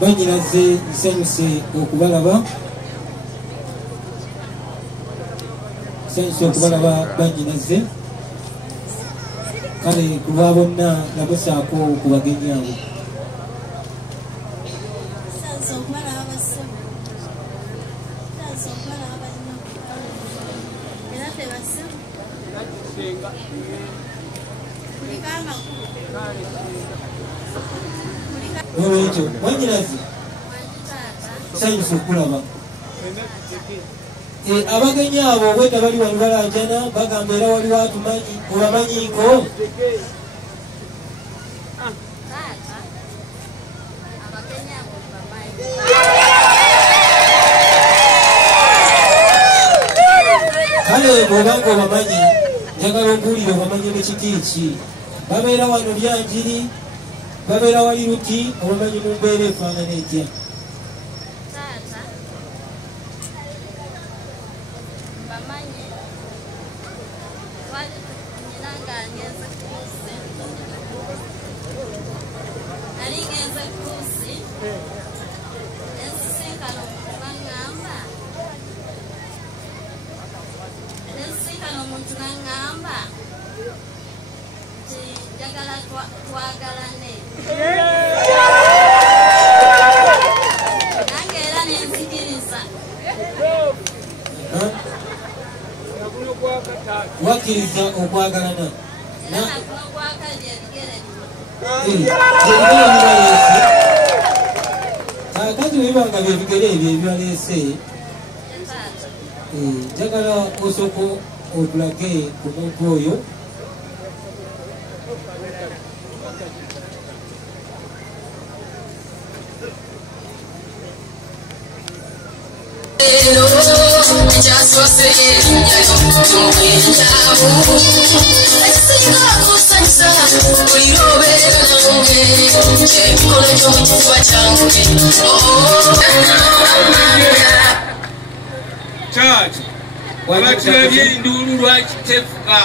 Banyiraze nsanyuse okubalaba banyiraze kale kuba bonna namusaako ku bagenyi abo olwekyo banyiraze nsanyuse okulaba abagenyi abo bwedda bali wali balanjana bagamba era waliwo atumanyi obamanyiiko kale bwobanga obamanyi njagala okuwulira obamanyi bekikiiki babeera wano Lyanjiri babeera wali Luti obamanyi mu mbeera efaanana etya wakkiriza okwagalana kati webanga byebigere ebyo ebyaleese njagala osooka otulage ku muntu oyo Church, wabatulabye endulu lwakitefuka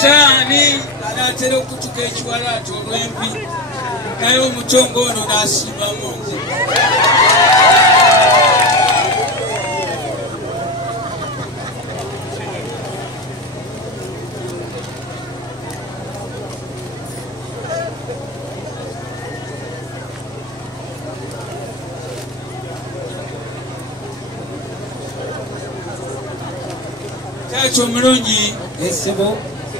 saani anaatera okutuka ekiwalaata olw'empi naye omutongo ono n'asiibamu nze Chacho mulungi esebo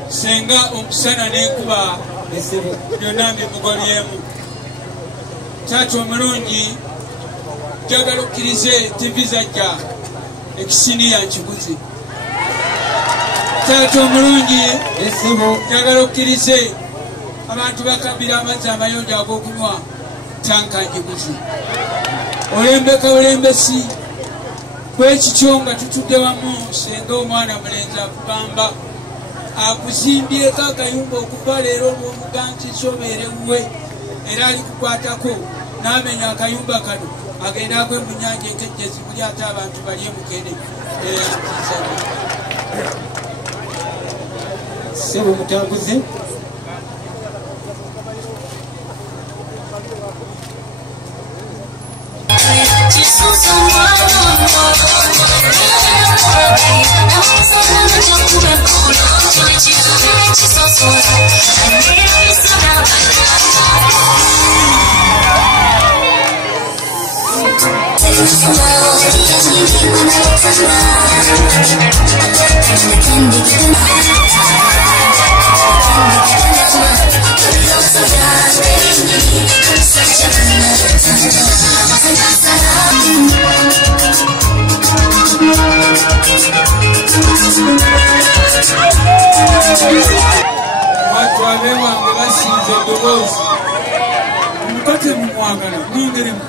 senga omusana n'enkuba esebo byonna bimugolyemu. Chacho mulungi njagala okkirize TV zajja ekisiniya nkiguze. Chacho mulungi esebo njagala okkirize abantu bakambira amazzi amayonjo ag'okunywa tanka nkiguze. Olembeka olembesi kwekityo nga tutudde wamu senga omwana mulenzi akugamba akuzimbyeko akayumba okuva leero olw'omuganzi sobeere wuwe era alikukwatako n'amenya akayumba kano agenda agwe mu nnyanja ekejjezi muli ate abantu bali emukene sebo mutambuze watu abewange basinze eddoboozi mukate mumwagala mwongerimu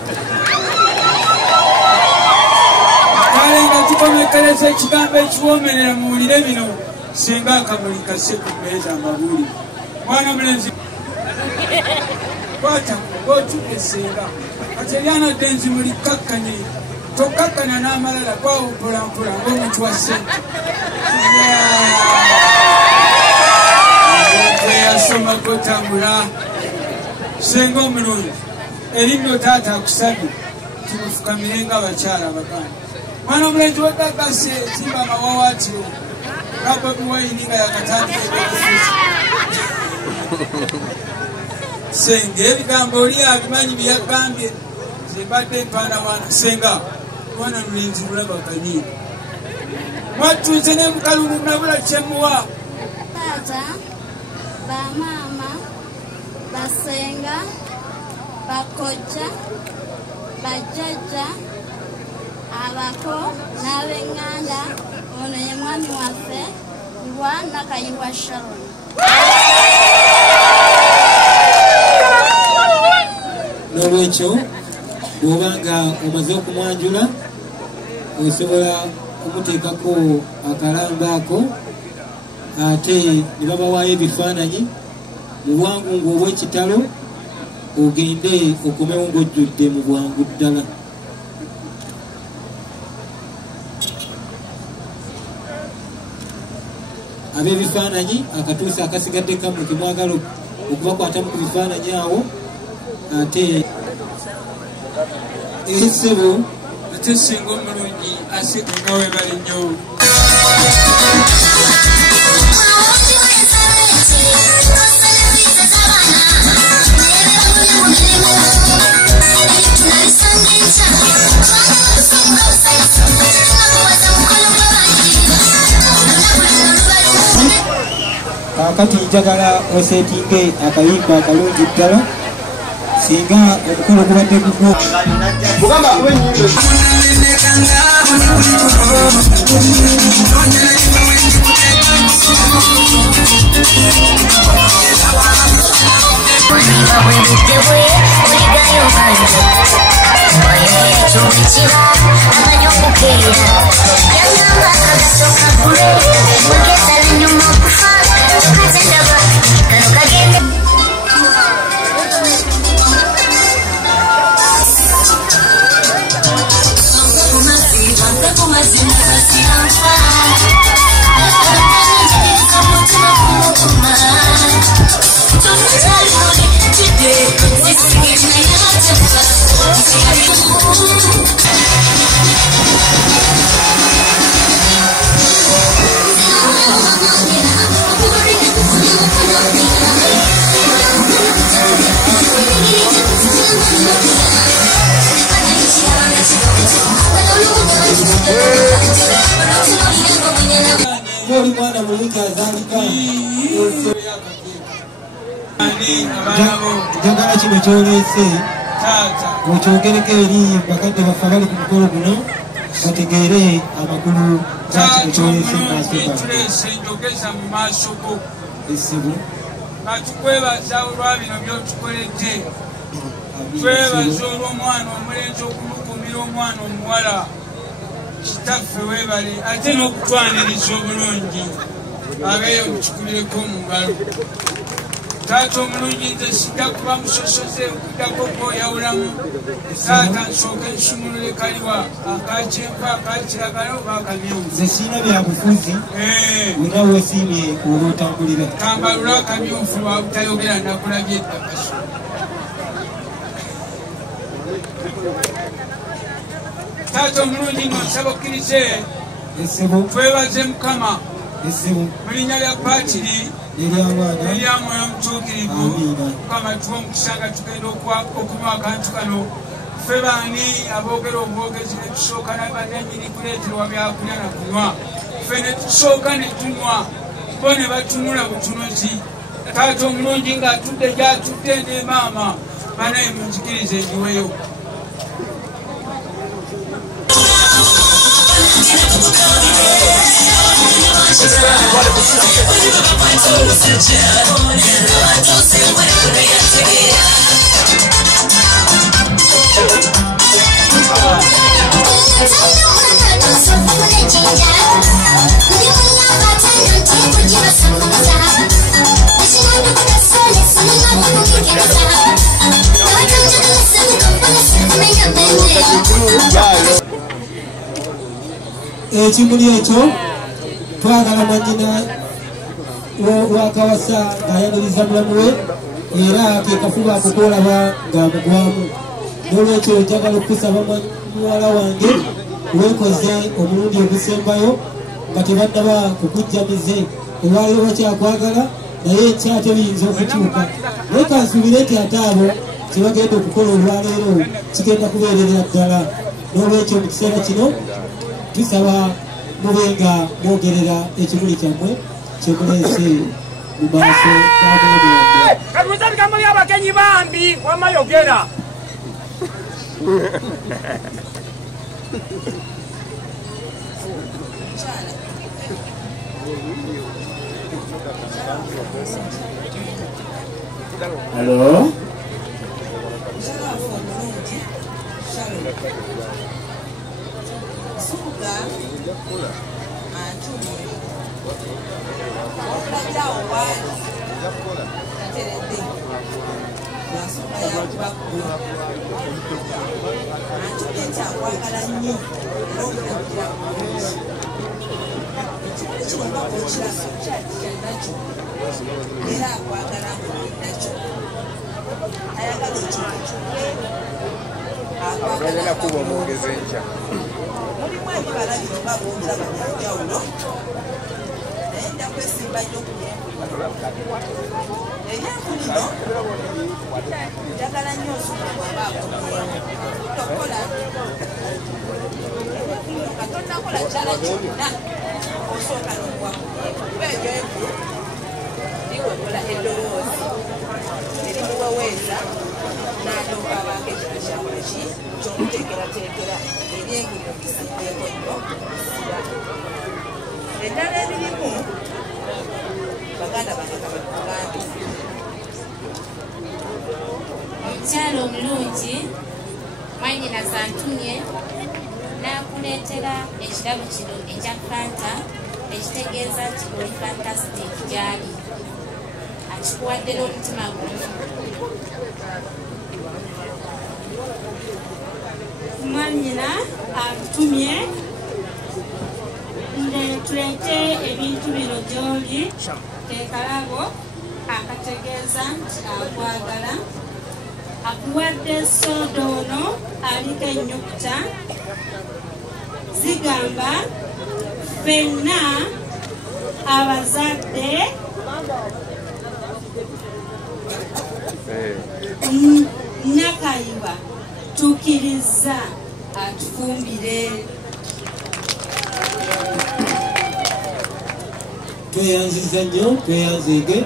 kale nga tukomekereza ekigambo ekiwoomerera muwulire bino Senga akamuli kase ku mmeeza amabuli. Mwana mulenzi. Kwata gotuke senga. Ateliana denzi muli kakkanye. Tokakkana n'amalala kwawo mpolampola ng'omuntu wa ssente. Yasoma kotambula. Senga omulungi. Erinno taata akusabye. Tumufukamire ng'abakyala abaganda. Mwana omulenzi wekakase timba amawawaatiro. WABWE nga yakatandika okufuza. Senga ebigambo oli abimanyi byagambye. Zembadde mpaana wana senga. Mwana mulenzi bulaba kanyiini. Mwatuuze ne mukalulu nabula kyemuwa. Taata, bamaama, basenga, bakojja, bajjajja, abako n'ab'eŋŋanda, ono ye mwami waffe lwa Nakayiwa Sharon. N'olwekyo bw'oba nga omaze okumwanjula osobola okumuteekako akalambo ako ate ne babawaayo ebifaananyi mu bwangu ng'obw'ekitalo ogende okomewo ng'ojjudde mu bwangu ddala. Ab'ebifaananyi akatuusa akasigadde kammwe temwagala okubakwatamu ku bifaananyi awo ate essebo ate singa omulungi aseka nga weebali nnyo. Kakati njagala oseetinge akayimba akalungi ddala singa omukolo gubadde gugwo. Oli mwana mulungi azaalika njagala kino kyoleese okyogereko eri bakadde baffe abali ku mukolo guno bategeere amakulu ga kino kyoleese mu maaso go esibu nga tukwebaza olwa bino byotukoledde. Twebaza olw'omwana omulenzi okumukumira omwana omuwala. Kitaffe weebale ate n'okutwaniriza obulungi abeeyo mukikulireko mu ngalo. Taata omulungi nze sijja kuba musosoze okuddako kw'oyawulamu. Taata nsooke nsumulule kaliwa akakyenvu akakiragala oba akamyufu. nze siina byabufuzi wena weesiimye oba otambulira. Kambalula akamyufu lwa butayogera nakulabye eddakaso. Taata omulungi nsaba okkirize twebaze Mukama mu linnya lya Paatiri erya Mwoyo Omutuukirivu. Mukama tuwe omukisa nga tugenda okunywa akantu kano. Ffe baani aboogera obwogezi ne tusooka n'abanyanyini kuleeterwa byakulya na kunywa. Ffe ne tusooka ne tunywa bo ne batunula butunuzi. Taata omulungi ng'atudde gy'atudde ne maama banaye munzikirize njiweyo. Thank you. ekimuli ekyo twagala manyina wakawasa ng'ayaniriza mulamu we era kekafuba akukolaba ng'amugwamu n'olwekyo njagala okusaba muwala wange weekoze omulundi ogusembayo nga tebannaba kukujjamize olwaliro bakyakwagala naye ekyate biyinza okukyuka naye kansuubire nti ate abo kyebagenda okukola olwaleero kigenda kubeerera ddala n'olwekyo mu kiseera kino tusaba mube nga mwogerera ekimuli kyammwe kyemuleese mu maaso g'abantu. Kabuuza bigambo by'abagenyi bambi wamayogera. Hello? Omukyala omulungi mwanyina zantumye n'akuleetera ekirabo kino ekya Fanta ekitegeeza nti oli fantastic gy'ali akikuwadde n'omutima gumu. Mwanyina akutumye tuleete ebintu bino gy'oli kekalabo akategeeza nti akwagala. Akuwadde soda ono aliko ennyukuta zigamba ffenna abazadde Nakayiba tukkiriza atufumbire. Tweyanziza nnyo, tweyanzige.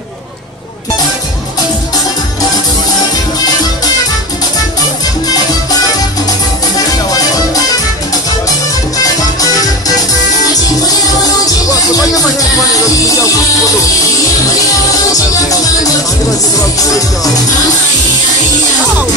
Oh,